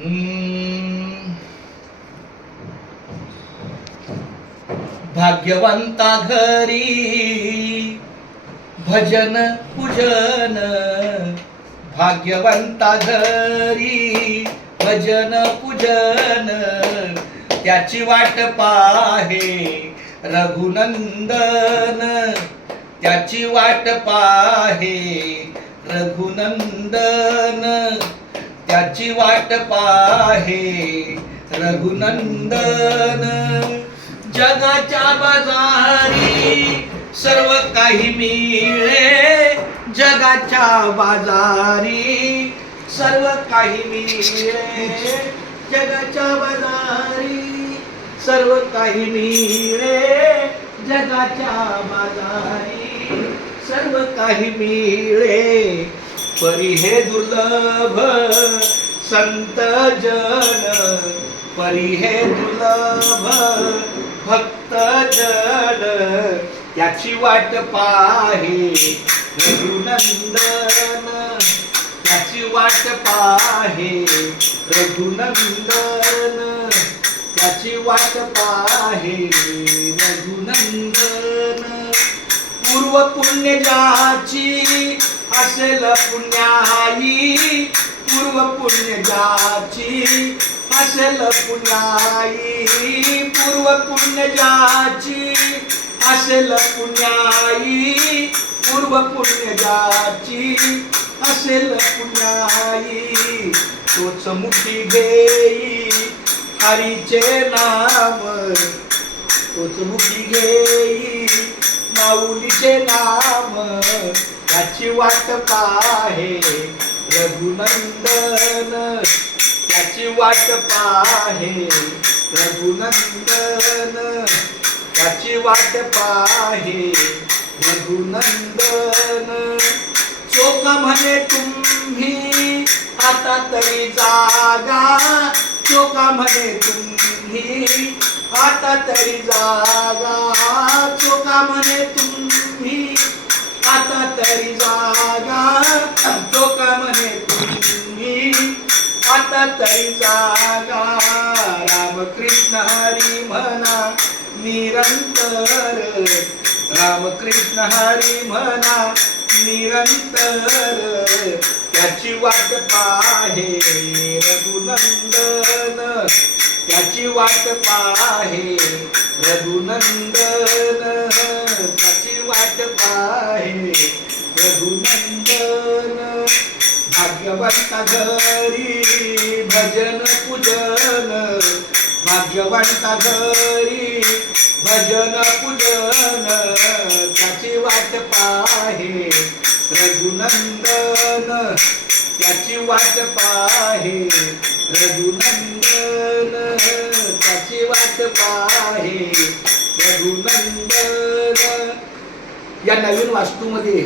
हम्म, भाग्यवंता घरी भजन पूजन, भाग्यवंता घरी भजन पूजन, त्याची वाट पाहे रघुनंदन, त्याची वाट पाहे रघुनंदन, त्याची वाट पाहे रघुनंदन. जगाच्या बाजारी सर्व काही मिळे, जगाच्या बाजारी सर्व काही मिळे, जगाच्या बाजारी सर्व काही मिळे, जगाच्या बाजारी सर्व काही मिळे. परी हे दुर्लभ संत जन, परी हे दुर्लभ भक्त जन, त्याची वाट पाहे रघुनंदन, त्याची वाट पाहे रघुनंदन, त्याची वाट पाहे रघुनंदन. पूर्व पुण्य ज्याची असेल पुण्याई, पूर्व पुण्य ज्याची असेल पुण्याई, पूर्व पुण्य ज्याची असेल पुण्याई, पूर्व पुण्य ज्याची असेल पुण्याई, तोच मुठी घेई हरीचे नाम, तोच मुठी घेई माऊलीचे नाम, त्याची वाट पाहे रघुनंदन, त्याची वाट पाहे रघुनंदन, त्याची वाट पाहे रघुनंदन. चोख म्हणे तुम्ही आता तरी जागा, चोख म्हणे तुम्ही आता तरी जागा, चोख म्हणे तुम्ही आता तरी जागा, चोख म्हणे तुम्ही आता तरी जागा. रामकृष्ण हरी म्हणा निरंतर, रामकृष्ण हरी म्हणा निरंतर, त्याची वाट पाहे रघुनंदन, त्याची वाट पाहे रघुनंदन, त्याची वाट पाहे रघुनंदन. भाग्यवंता घरी भजन पूजन, भाग्यवंता घरी भजन पूजन, त्याची वाट पाहे रघुनंदन, त्याची वाट पाहे रघुनंदन, त्याची वाट पाहे रघुनंदन. या नवीन वास्तूमध्ये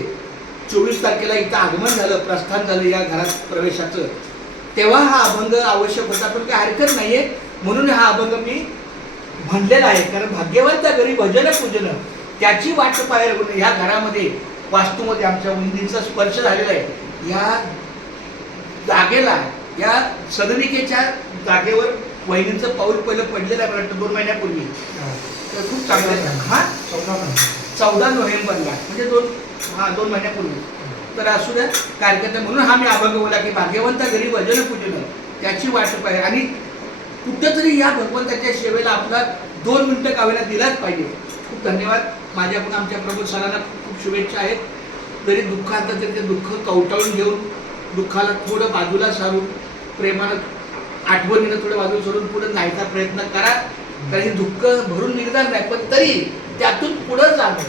24 तारखेला इथं आगमन झालं, प्रस्थान झालं या घरात प्रवेशाचं, तेव्हा हा अभंग आवश्यक होता, पण काही हरकत नाहीये म्हणून हा अभंग मी म्हणलेला आहे. कारण भाग्यवंता घरी भजन पूजन, त्याची वाट पाहे रघुनंदन. ह्या घरामध्ये वास्तूमध्ये आमच्या उंदीचा स्पर्श झालेला आहे. या जागेला, या सदनिकेच्या जागेवर वहिनींचं पाऊल पहिलं पडलेलं आहे, मला 2 महिन्यापूर्वी. तर खूप चांगलं. हा 14 नोव्हेंबरला, म्हणजे 2 महिन्यापूर्वी. तर असू द्या कार्यकर्ता म्हणून हा मी अभंग बोला की भाग्यवंता घरी भजन पूजन, त्याची वाट पाहे. आणि कुठंतरी या भगवंताच्या सेवेला आपला 2 मिनिटं कावेला दिलाच पाहिजे. खूप धन्यवाद. माझ्याकडून आमच्या प्रभू सरांना खूप शुभेच्छा आहेत. जरी दुःख आता तरी ते दुःख कवटाळून घेऊन, दुःखाला थोडं बाजूला सारून, प्रेमानं आठवणीनं थोडं बाजूला सोडून पुढे जायचा प्रयत्न करा. कारण हे दुःख भरून निघणार नाही, पण तरी त्यातून पुढं जाणं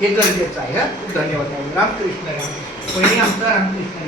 हे गरजेचं आहे. खूप धन्यवाद. रामकृष्ण राम. पहिली आमचा रामकृष्ण.